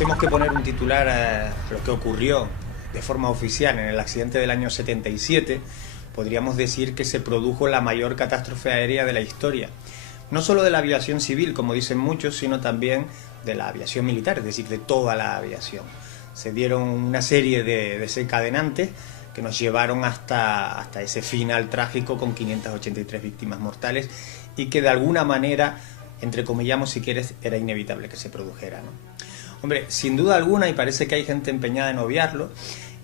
tuviésemos que poner un titular a lo que ocurrió de forma oficial en el accidente del año 77, podríamos decir que se produjo la mayor catástrofe aérea de la historia. No solo de la aviación civil, como dicen muchos, sino también de la aviación militar, es decir, de toda la aviación. Se dieron una serie de desencadenantes que nos llevaron hasta ese final trágico con 583 víctimas mortales y que de alguna manera, entrecomillamos si quieres, era inevitable que se produjera, ¿no? Hombre, sin duda alguna, y parece que hay gente empeñada en obviarlo,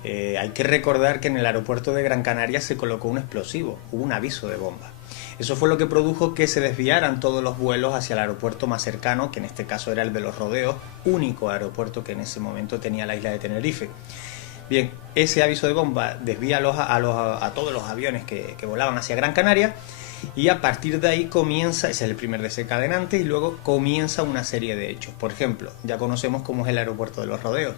hay que recordar que en el aeropuerto de Gran Canaria se colocó un explosivo, hubo un aviso de bomba. Eso fue lo que produjo que se desviaran todos los vuelos hacia el aeropuerto más cercano, que en este caso era el de Los Rodeos, único aeropuerto que en ese momento tenía la isla de Tenerife. Bien, ese aviso de bomba desvía a todos los aviones que volaban hacia Gran Canaria, y a partir de ahí comienza, ese es el primer desencadenante, y luego comienza una serie de hechos. Por ejemplo, ya conocemos cómo es el aeropuerto de Los Rodeos.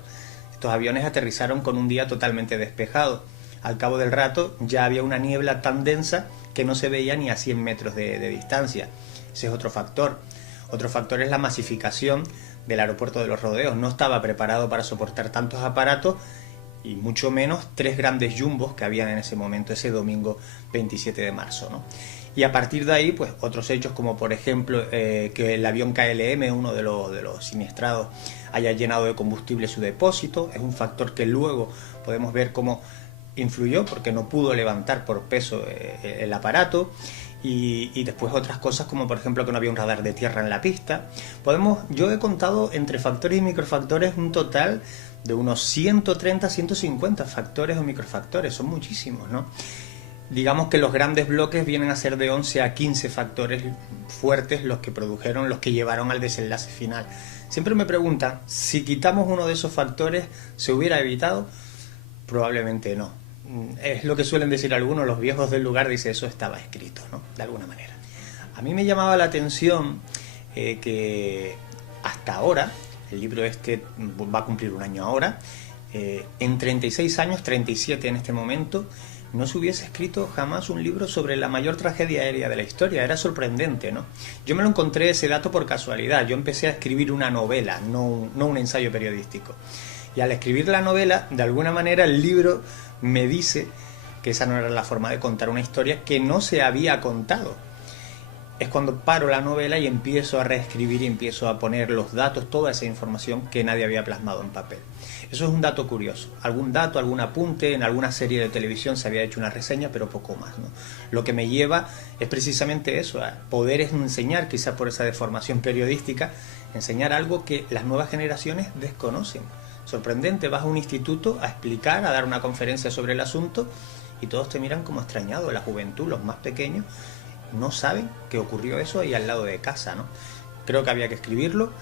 Estos aviones aterrizaron con un día totalmente despejado. Al cabo del rato ya había una niebla tan densa que no se veía ni a 100 metros de distancia. Ese es otro factor. Otro factor es la masificación del aeropuerto de Los Rodeos. No estaba preparado para soportar tantos aparatos y mucho menos 3 grandes jumbos que habían en ese momento, ese domingo 27 de marzo, ¿no? Y a partir de ahí, pues otros hechos como por ejemplo que el avión KLM, uno de los siniestrados, haya llenado de combustible su depósito, es un factor que luego podemos ver cómo influyó porque no pudo levantar por peso el aparato. Y después otras cosas como por ejemplo que no había un radar de tierra en la pista. Yo he contado entre factores y microfactores un total de unos 130, 150 factores o microfactores, son muchísimos, ¿no? Digamos que los grandes bloques vienen a ser de 11 a 15 factores fuertes los que llevaron al desenlace final. Siempre me preguntan, si quitamos uno de esos factores, ¿se hubiera evitado? Probablemente no. Es lo que suelen decir algunos, los viejos del lugar, dice eso estaba escrito, ¿no? De alguna manera. A mí me llamaba la atención que hasta ahora, el libro este va a cumplir un año ahora, en 36 años, 37 en este momento, no se hubiese escrito jamás un libro sobre la mayor tragedia aérea de la historia. Era sorprendente, ¿no? Yo me lo encontré ese dato por casualidad. Yo empecé a escribir una novela, no un ensayo periodístico. Y al escribir la novela, de alguna manera el libro me dice que esa no era la forma de contar una historia que no se había contado. Es cuando paro la novela y empiezo a reescribir y empiezo a poner los datos, toda esa información que nadie había plasmado en papel. Eso es un dato curioso. Algún dato, algún apunte, en alguna serie de televisión se había hecho una reseña, pero poco más, ¿no? Lo que me lleva es precisamente eso, a poder enseñar, quizá por esa deformación periodística, enseñar algo que las nuevas generaciones desconocen. Sorprendente, vas a un instituto a explicar, a dar una conferencia sobre el asunto y todos te miran como extrañado. La juventud, los más pequeños, no saben que ocurrió eso ahí al lado de casa, ¿no? Creo que había que escribirlo,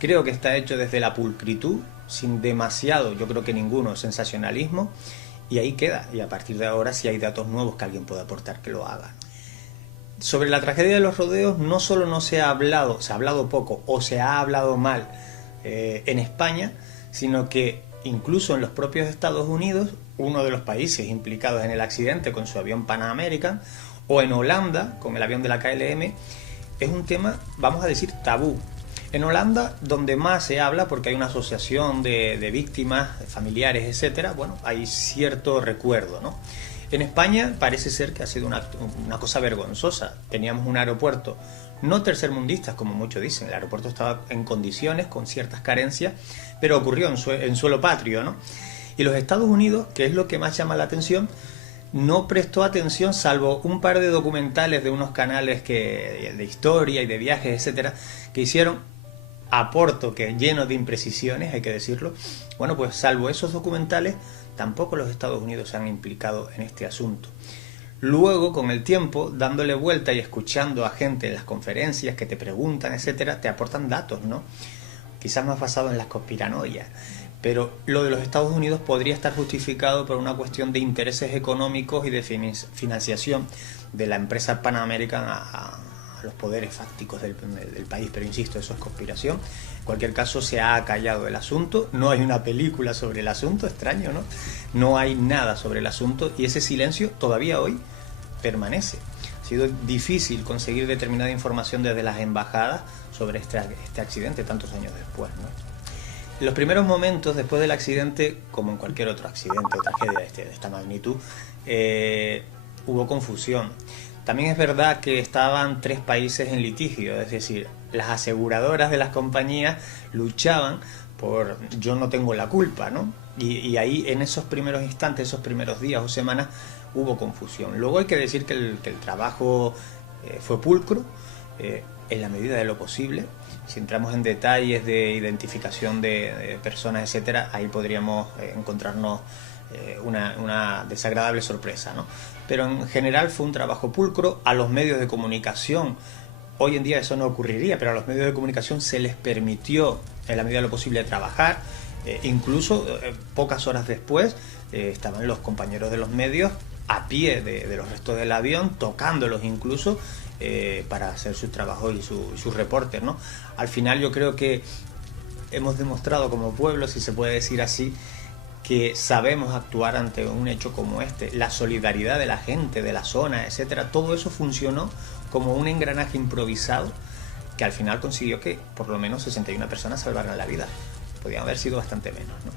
creo que está hecho desde la pulcritud, sin demasiado, yo creo que ninguno, sensacionalismo, y ahí queda. Y a partir de ahora, si hay datos nuevos que alguien pueda aportar, que lo haga. Sobre la tragedia de Los Rodeos no solo no se ha hablado poco o se ha hablado mal en España, sino que incluso en los propios Estados Unidos, uno de los países implicados en el accidente con su avión Pan American, o en Holanda, con el avión de la KLM, es un tema, vamos a decir, tabú. En Holanda, donde más se habla, porque hay una asociación de víctimas, de familiares, etcétera, bueno, hay cierto recuerdo, ¿no? En España parece ser que ha sido una cosa vergonzosa. Teníamos un aeropuerto, no tercermundista, como muchos dicen, el aeropuerto estaba en condiciones, con ciertas carencias, pero ocurrió en suelo patrio, ¿no? Y los Estados Unidos, que es lo que más llama la atención, no prestó atención, salvo un par de documentales de unos canales de historia y de viajes, etcétera, que hicieron aporto que lleno de imprecisiones, hay que decirlo. Bueno, pues salvo esos documentales, tampoco los Estados Unidos se han implicado en este asunto. Luego, con el tiempo, dándole vuelta y escuchando a gente en las conferencias que te preguntan, etcétera, te aportan datos, ¿no? Quizás más basado en las conspiranoias. Pero lo de los Estados Unidos podría estar justificado por una cuestión de intereses económicos y de financiación de la empresa Pan American a los poderes fácticos del país, pero insisto, eso es conspiración. En cualquier caso, se ha acallado el asunto, no hay una película sobre el asunto, extraño, ¿no? No hay nada sobre el asunto y ese silencio todavía hoy permanece. Ha sido difícil conseguir determinada información desde las embajadas sobre este accidente tantos años después, ¿no? En los primeros momentos después del accidente, como en cualquier otro accidente o tragedia de esta magnitud, hubo confusión. También es verdad que estaban 3 países en litigio, es decir, las aseguradoras de las compañías luchaban por yo no tengo la culpa, ¿no? Y ahí en esos primeros instantes, esos primeros días o semanas, hubo confusión. Luego hay que decir que el trabajo fue pulcro, en la medida de lo posible. Si entramos en detalles de identificación de personas, etcétera, ahí podríamos encontrarnos una desagradable sorpresa, ¿no? Pero en general fue un trabajo pulcro. A los medios de comunicación, hoy en día eso no ocurriría, pero a los medios de comunicación se les permitió en la medida de lo posible trabajar. Incluso pocas horas después estaban los compañeros de los medios a pie de los restos del avión, tocándolos incluso, para hacer su trabajo y sus reportes, ¿no? Al final yo creo que hemos demostrado como pueblo, si se puede decir así, que sabemos actuar ante un hecho como este. La solidaridad de la gente, de la zona, etcétera, todo eso funcionó como un engranaje improvisado que al final consiguió que por lo menos 61 personas salvaran la vida. Podían haber sido bastante menos, ¿no?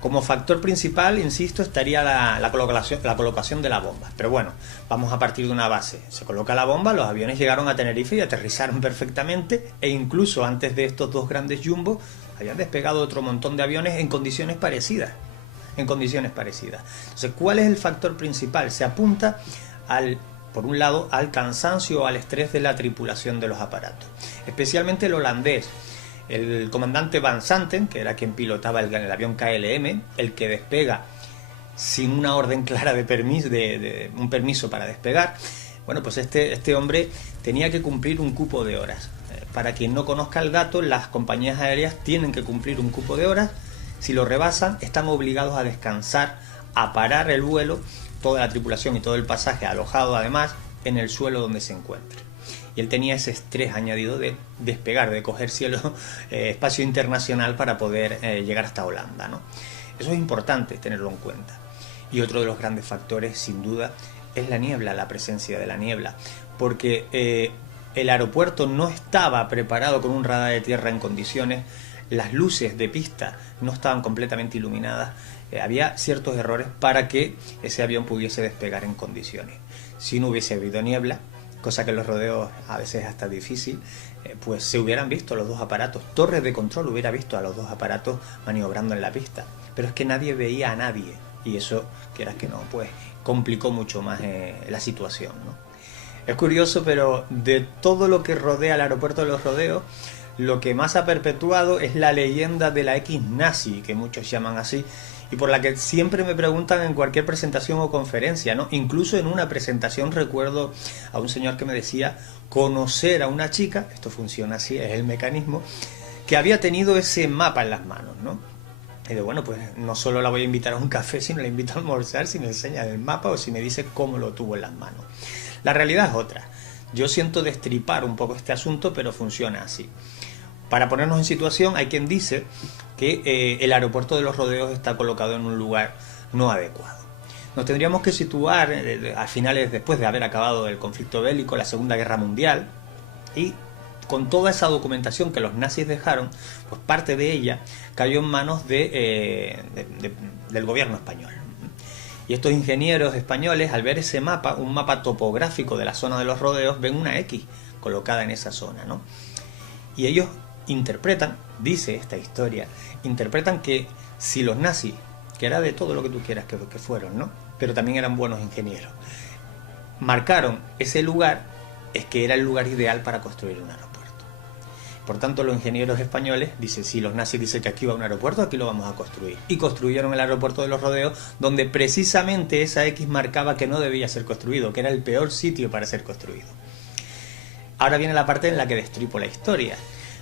Como factor principal, insisto, estaría la colocación de la bomba. Pero bueno, vamos a partir de una base. Se coloca la bomba, los aviones llegaron a Tenerife y aterrizaron perfectamente, e incluso antes de estos 2 grandes jumbos habían despegado otro montón de aviones en condiciones parecidas. Entonces, ¿cuál es el factor principal? Se apunta por un lado, al cansancio o al estrés de la tripulación de los aparatos, especialmente el holandés. El comandante Van Santen, que era quien pilotaba el avión KLM, el que despega sin una orden clara de permiso, un permiso para despegar. Bueno, pues este hombre tenía que cumplir un cupo de horas. Para quien no conozca el dato, las compañías aéreas tienen que cumplir un cupo de horas. Si lo rebasan, están obligados a descansar, a parar el vuelo, toda la tripulación y todo el pasaje alojado además en el suelo donde se encuentre. Y él tenía ese estrés añadido de despegar, de coger espacio internacional para poder llegar hasta Holanda, ¿no? Eso es importante tenerlo en cuenta. Y otro de los grandes factores, sin duda, es la niebla, la presencia de la niebla. Porque el aeropuerto no estaba preparado con un radar de tierra en condiciones, las luces de pista no estaban completamente iluminadas, había ciertos errores para que ese avión pudiese despegar en condiciones. Si no hubiese habido niebla, cosa que en los rodeos a veces es hasta difícil, pues se hubieran visto los 2 aparatos. Torres de control hubiera visto a los 2 aparatos maniobrando en la pista, pero es que nadie veía a nadie, y eso, quieras que no, pues complicó mucho más la situación, ¿no? Es curioso, pero de todo lo que rodea el aeropuerto de los rodeos, lo que más ha perpetuado es la leyenda de la X nazi, que muchos llaman así, y por la que siempre me preguntan en cualquier presentación o conferencia, ¿no? Incluso en una presentación recuerdo a un señor que me decía conocer a una chica, esto funciona así, es el mecanismo, que había tenido ese mapa en las manos, ¿no? Y de bueno, pues no solo la voy a invitar a un café, sino la invito a almorzar si me enseña el mapa o si me dice cómo lo tuvo en las manos. La realidad es otra. Yo siento destripar un poco este asunto, pero funciona así. Para ponernos en situación, hay quien dice que el aeropuerto de los rodeos está colocado en un lugar no adecuado. Nos tendríamos que situar a finales, después de haber acabado el conflicto bélico, la Segunda Guerra Mundial, y con toda esa documentación que los nazis dejaron, pues parte de ella cayó en manos del gobierno español. Y estos ingenieros españoles, al ver ese mapa, un mapa topográfico de la zona de los rodeos, ven una X colocada en esa zona, ¿no? Y ellos interpretan, dice esta historia, interpretan que si los nazis, que era de todo lo que tú quieras que fueron, ¿no? Pero también eran buenos ingenieros, marcaron ese lugar, es que era el lugar ideal para construir un aeropuerto. Por tanto, los ingenieros españoles dicen, si los nazis dicen que aquí va un aeropuerto, aquí lo vamos a construir. Y construyeron el aeropuerto de los rodeos, donde precisamente esa X marcaba que no debía ser construido, que era el peor sitio para ser construido. Ahora viene la parte en la que destripo la historia.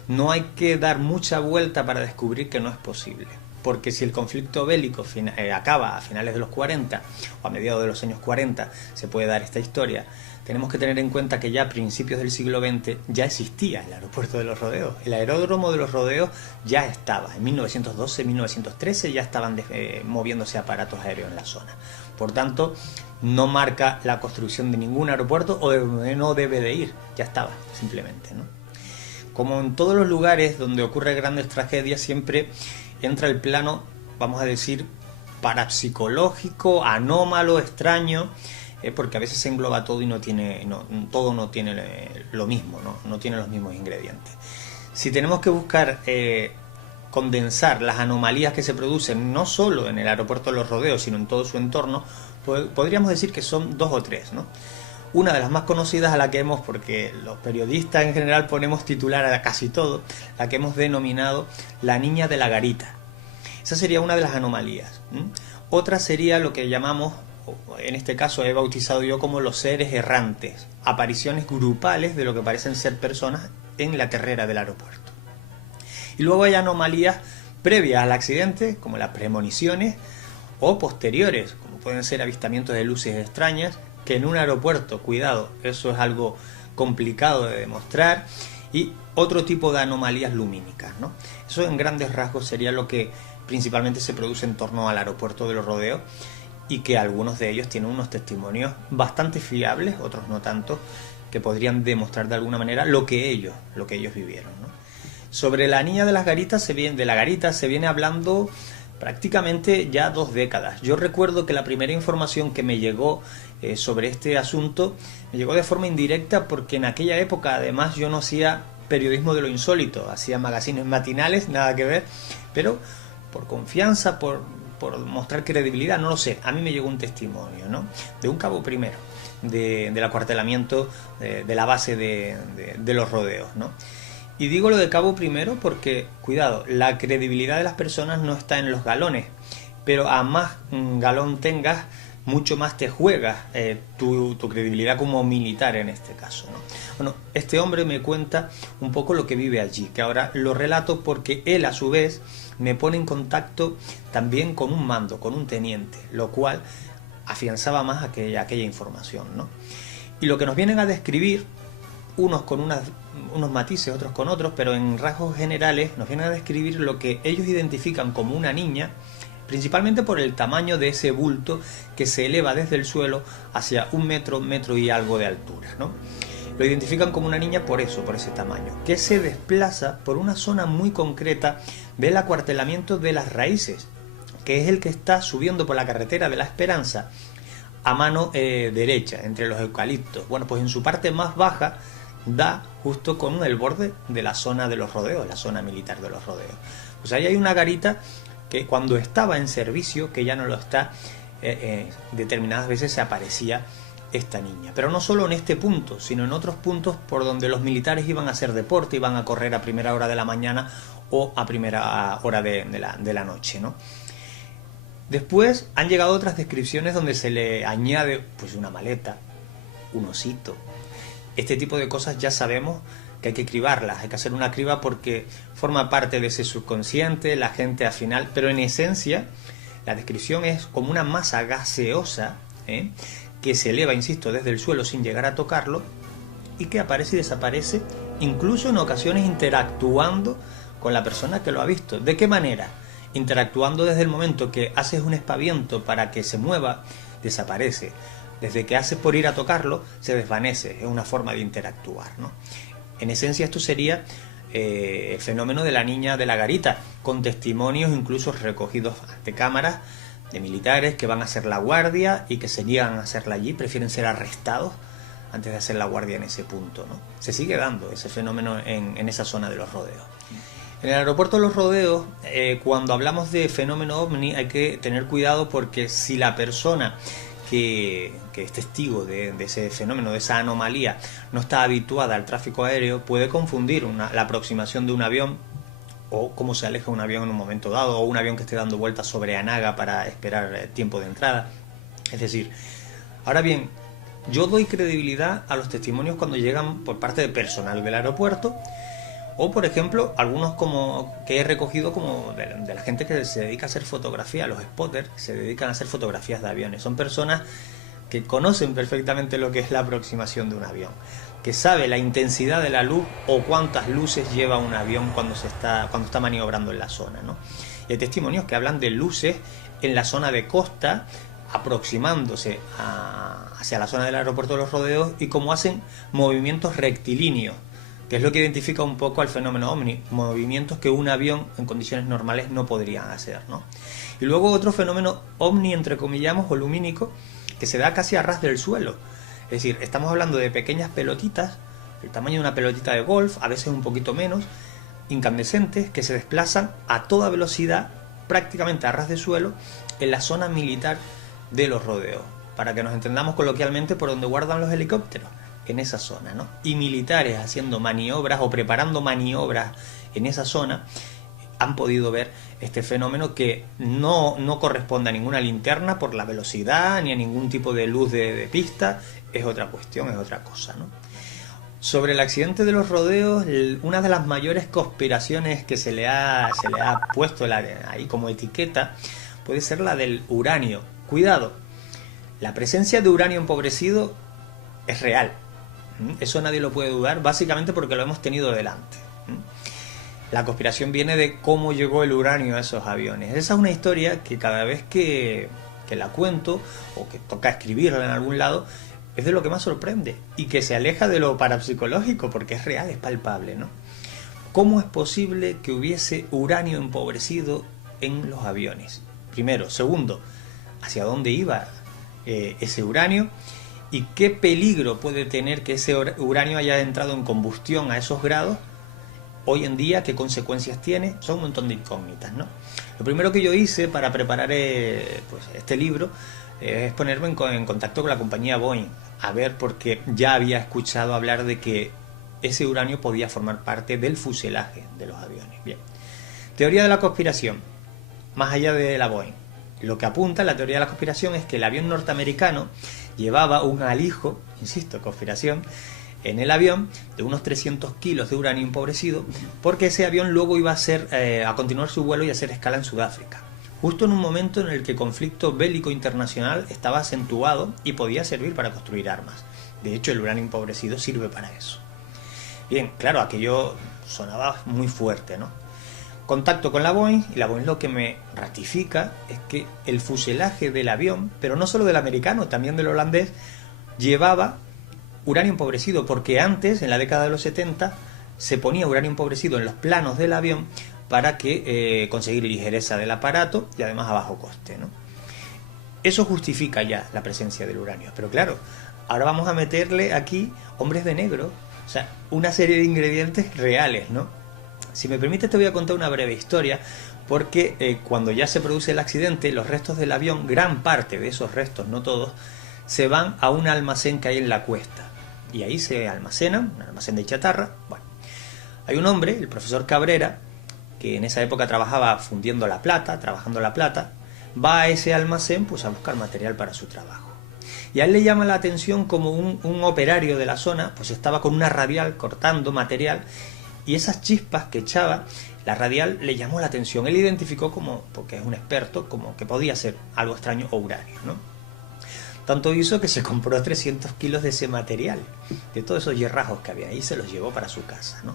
No hay que dar mucha vuelta para descubrir que no es posible. Porque si el conflicto bélico acaba a finales de los 40 o a mediados de los años 40, se puede dar esta historia, tenemos que tener en cuenta que ya a principios del siglo XX ya existía el aeropuerto de los rodeos. El aeródromo de los rodeos ya estaba. En 1912, 1913 ya estaban moviéndose aparatos aéreos en la zona. Por tanto, no marca la construcción de ningún aeropuerto o de donde no debe de ir. Ya estaba, simplemente, ¿no? como en todos los lugares donde ocurren grandes tragedias, siempre entra el plano, vamos a decir, parapsicológico, anómalo, extraño, porque a veces se engloba todo y todo no tiene lo mismo, no tiene los mismos ingredientes. Si tenemos que buscar condensar las anomalías que se producen no solo en el aeropuerto de Los Rodeos, sino en todo su entorno, podríamos decir que son 2 o 3, ¿no? Una de las más conocidas, a la que porque los periodistas en general ponemos titular a casi todo, la que hemos denominado la niña de la garita. Esa sería una de las anomalías. Otra sería lo que llamamos, en este caso he bautizado yo como los seres errantes, apariciones grupales de lo que parecen ser personas en la terrera del aeropuerto. Y luego hay anomalías previas al accidente, como las premoniciones, o posteriores, como pueden ser avistamientos de luces extrañas, que en un aeropuerto, cuidado, eso es algo complicado de demostrar, y otro tipo de anomalías lumínicas, ¿no? Eso en grandes rasgos sería lo que principalmente se produce en torno al aeropuerto de Los Rodeos, y que algunos de ellos tienen unos testimonios bastante fiables, otros no tanto, que podrían demostrar de alguna manera lo que ellos vivieron, ¿no? Sobre la niña de las garitas se viene hablando prácticamente ya 2 décadas. Yo recuerdo que la primera información que me llegó sobre este asunto me llegó de forma indirecta, porque en aquella época además yo no hacía periodismo de lo insólito, hacía magazines matinales, nada que ver, pero por confianza, por mostrar credibilidad, no lo sé, a mí me llegó un testimonio, ¿no?, de un cabo primero del acuartelamiento de la base de Los Rodeos, ¿no? Y digo lo de cabo primero porque, cuidado, la credibilidad de las personas no está en los galones, pero a más galón tengas, mucho más te juegas tu credibilidad como militar en este caso, ¿no? Bueno, este hombre me cuenta un poco lo que vive allí, que ahora lo relato porque él a su vez me pone en contacto también con un mando, con un teniente, lo cual afianzaba más aquella información, ¿no? Y lo que nos vienen a describir, unos con unos matices, otros con otros, pero en rasgos generales nos vienen a describir lo que ellos identifican como una niña, principalmente por el tamaño de ese bulto que se eleva desde el suelo hacia 1 metro, 1 metro y algo de altura, ¿no? Lo identifican como una niña por eso, por ese tamaño, que se desplaza por una zona muy concreta del acuartelamiento de Las Raíces, que es el que está subiendo por la carretera de la Esperanza a mano derecha, entre los eucaliptos. Bueno, pues en su parte más baja da justo con el borde de la zona de Los Rodeos, la zona militar de Los Rodeos. Pues ahí hay una garita que cuando estaba en servicio, que ya no lo está, determinadas veces se aparecía esta niña. Pero no solo en este punto, sino en otros puntos por donde los militares iban a hacer deporte, iban a correr a primera hora de la mañana o a primera hora de la noche, ¿no? Después han llegado otras descripciones donde se le añade pues una maleta, un osito. Este tipo de cosas ya sabemos que hay que cribarlas, hay que hacer una criba porque forma parte de ese subconsciente, la gente al final, pero en esencia la descripción es como una masa gaseosa, que se eleva, insisto, desde el suelo sin llegar a tocarlo y que aparece y desaparece, incluso en ocasiones interactuando con la persona que lo ha visto. ¿De qué manera? Interactuando desde el momento que haces un espaviento para que se mueva, desaparece. Desde que haces por ir a tocarlo, se desvanece. Es una forma de interactuar, ¿no? En esencia esto sería el fenómeno de la niña de la garita, con testimonios incluso recogidos ante cámaras de militares que van a hacer la guardia y que se niegan a hacerla allí, prefieren ser arrestados antes de hacer la guardia en ese punto, ¿no? Se sigue dando ese fenómeno en esa zona de Los Rodeos. En el aeropuerto de Los Rodeos, cuando hablamos de fenómeno ovni, hay que tener cuidado porque si la persona que es testigo de ese fenómeno, de esa anomalía, no está habituada al tráfico aéreo, puede confundir la aproximación de un avión o cómo se aleja un avión en un momento dado, o un avión que esté dando vueltas sobre Anaga para esperar tiempo de entrada. Es decir, ahora bien, yo doy credibilidad a los testimonios cuando llegan por parte de personal del aeropuerto, o por ejemplo, algunos como que he recogido como de la gente que se dedica a hacer fotografía, los spotters, se dedican a hacer fotografías de aviones. Son personas que conocen perfectamente lo que es la aproximación de un avión, que sabe la intensidad de la luz o cuántas luces lleva un avión cuando está maniobrando en la zona, ¿no? Y hay testimonios que hablan de luces en la zona de costa, aproximándose hacia la zona del aeropuerto de Los Rodeos, y cómo hacen movimientos rectilíneos que es lo que identifica un poco al fenómeno ovni, movimientos que un avión en condiciones normales no podrían hacer, ¿no? Y luego otro fenómeno ovni, entrecomillamos, o lumínico, que se da casi a ras del suelo. Es decir, estamos hablando de pequeñas pelotitas, el tamaño de una pelotita de golf, a veces un poquito menos, incandescentes, que se desplazan a toda velocidad, prácticamente a ras de suelo, en la zona militar de Los Rodeos, para que nos entendamos coloquialmente, por donde guardan los helicópteros, en esa zona, ¿no? Y militares haciendo maniobras o preparando maniobras en esa zona han podido ver este fenómeno, que no corresponde a ninguna linterna por la velocidad ni a ningún tipo de luz de pista. Es otra cuestión, es otra cosa, ¿no? Sobre el accidente de Los Rodeos, una de las mayores conspiraciones que se le ha puesto ahí como etiqueta puede ser la del uranio. Cuidado, la presencia de uranio empobrecido es real. Eso nadie lo puede dudar, básicamente porque lo hemos tenido delante. La conspiración viene de cómo llegó el uranio a esos aviones. Esa es una historia que cada vez que la cuento, o que toca escribirla en algún lado, es de lo que más sorprende, y que se aleja de lo parapsicológico, porque es real, es palpable, ¿no? ¿Cómo es posible que hubiese uranio empobrecido en los aviones? Primero. Segundo, ¿hacia dónde iba ese uranio? ¿Y qué peligro puede tener que ese uranio haya entrado en combustión a esos grados? Hoy en día, ¿qué consecuencias tiene? Son un montón de incógnitas, ¿no? Lo primero que yo hice para preparar pues, este libro es ponerme en contacto con la compañía Boeing, a ver, porque ya había escuchado hablar de que ese uranio podía formar parte del fuselaje de los aviones. Bien. Teoría de la conspiración, más allá de la Boeing. Lo que apunta la teoría de la conspiración es que el avión norteamericano llevaba un alijo, insisto, conspiración, en el avión de unos 300 kilos de uranio empobrecido, porque ese avión luego iba a continuar su vuelo y a hacer escala en Sudáfrica, justo en un momento en el que el conflicto bélico internacional estaba acentuado y podía servir para construir armas. De hecho, el uranio empobrecido sirve para eso. Bien, claro, aquello sonaba muy fuerte, ¿no? Contacto con la Boeing, y la Boeing lo que me ratifica es que el fuselaje del avión, pero no solo del americano, también del holandés, llevaba uranio empobrecido, porque antes, en la década de los 70, se ponía uranio empobrecido en los planos del avión para conseguir ligereza del aparato y además a bajo coste, ¿no? Eso justifica ya la presencia del uranio. Pero claro, ahora vamos a meterle aquí hombres de negro, o sea, una serie de ingredientes reales, ¿no? Si me permite, te voy a contar una breve historia, porque cuando ya se produce el accidente, los restos del avión, gran parte de esos restos, no todos, se van a un almacén que hay en la cuesta. Y ahí se almacenan, un almacén de chatarra. Bueno, hay un hombre, el profesor Cabrera, que en esa época trabajaba fundiendo la plata, trabajando la plata, va a ese almacén pues a buscar material para su trabajo. Y a él le llama la atención como un operario de la zona pues estaba con una radial cortando material, y esas chispas que echaba la radial le llamó la atención. Él identificó, como, porque es un experto, como que podía ser algo extraño o uranio, ¿no? Tanto hizo que se compró 300 kilos de ese material, de todos esos hierrajos que había ahí, se los llevó para su casa, ¿no?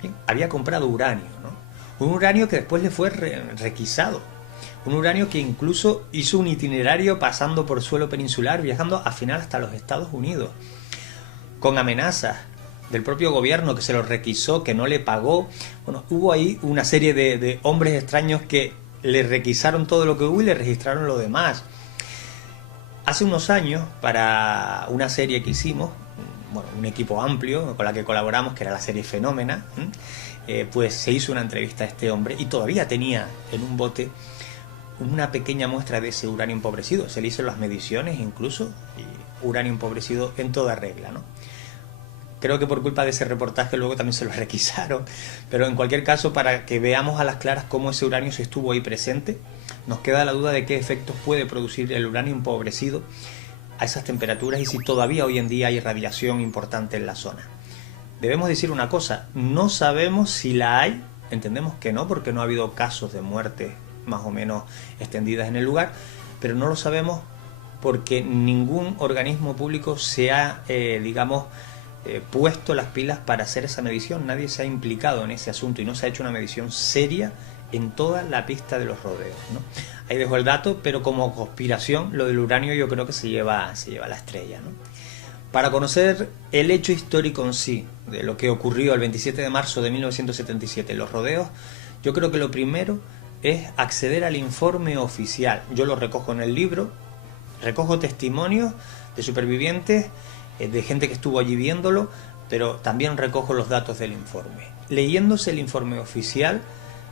Bien, había comprado uranio, ¿no? Un uranio que después le fue requisado. Un uranio que incluso hizo un itinerario pasando por suelo peninsular, viajando al final hasta los Estados Unidos, con amenazas del propio gobierno que se lo requisó, que no le pagó. Bueno, hubo ahí una serie de hombres extraños que le requisaron todo lo que hubo y le registraron lo demás. Hace unos años, para una serie que hicimos, bueno, un equipo amplio con la que colaboramos, que era la serie Fenómena, pues se hizo una entrevista a este hombre y todavía tenía en un bote una pequeña muestra de ese uranio empobrecido. Se le hicieron las mediciones incluso, y uranio empobrecido en toda regla, ¿no? Creo que por culpa de ese reportaje luego también se lo requisaron, pero en cualquier caso, para que veamos a las claras cómo ese uranio se estuvo ahí presente, nos queda la duda de qué efectos puede producir el uranio empobrecido a esas temperaturas y si todavía hoy en día hay radiación importante en la zona. Debemos decir una cosa, no sabemos si la hay, entendemos que no, porque no ha habido casos de muerte más o menos extendidas en el lugar, pero no lo sabemos porque ningún organismo público se ha, puesto las pilas para hacer esa medición. Nadie se ha implicado en ese asunto y no se ha hecho una medición seria en toda la pista de Los Rodeos, ¿no? Ahí dejo el dato, pero como conspiración lo del uranio yo creo que se lleva la estrella, ¿no? Para conocer el hecho histórico en sí, de lo que ocurrió el 27 de marzo de 1977 en los rodeos, yo creo que lo primero es acceder al informe oficial. Yo lo recojo en el libro, recojo testimonios de supervivientes, de gente que estuvo allí viéndolo, pero también recojo los datos del informe. Leyéndose el informe oficial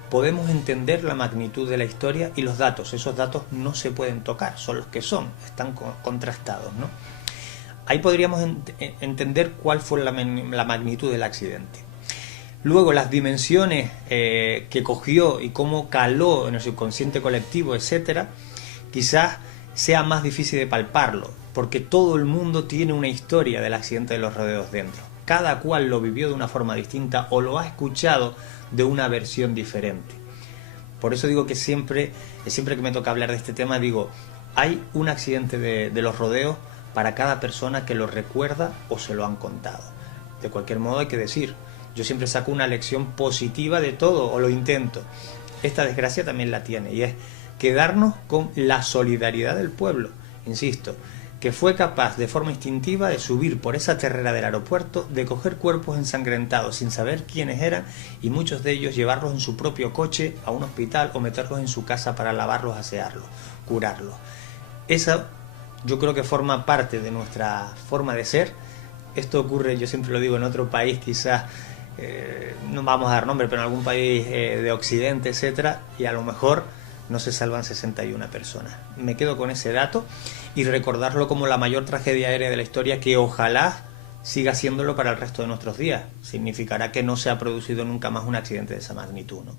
podemos entender la magnitud de la historia y los datos. Esos datos no se pueden tocar, son los que son, están contrastados, ¿no? Ahí podríamos entender cuál fue la magnitud del accidente. Luego, las dimensiones que cogió y cómo caló en el subconsciente colectivo, etcétera, quizás sea más difícil de palparlo, porque todo el mundo tiene una historia del accidente de los rodeos dentro. Cada cual lo vivió de una forma distinta o lo ha escuchado de una versión diferente. Por eso digo que siempre que me toca hablar de este tema, digo, hay un accidente de los rodeos para cada persona que lo recuerda o se lo han contado. De cualquier modo hay que decir, yo siempre saco una lección positiva de todo, o lo intento. Esta desgracia también la tiene, y es quedarnos con la solidaridad del pueblo, insisto, que fue capaz de forma instintiva de subir por esa terrera del aeropuerto, de coger cuerpos ensangrentados sin saber quiénes eran, y muchos de ellos llevarlos en su propio coche a un hospital o meterlos en su casa para lavarlos, asearlos, curarlos. Esa yo creo que forma parte de nuestra forma de ser. Esto ocurre, yo siempre lo digo, en otro país quizás, no vamos a dar nombre, pero en algún país de Occidente, etcétera, y a lo mejor no se salvan 61 personas. Me quedo con ese dato y recordarlo como la mayor tragedia aérea de la historia, que ojalá siga siéndolo para el resto de nuestros días. Significará que no se ha producido nunca más un accidente de esa magnitud, ¿no?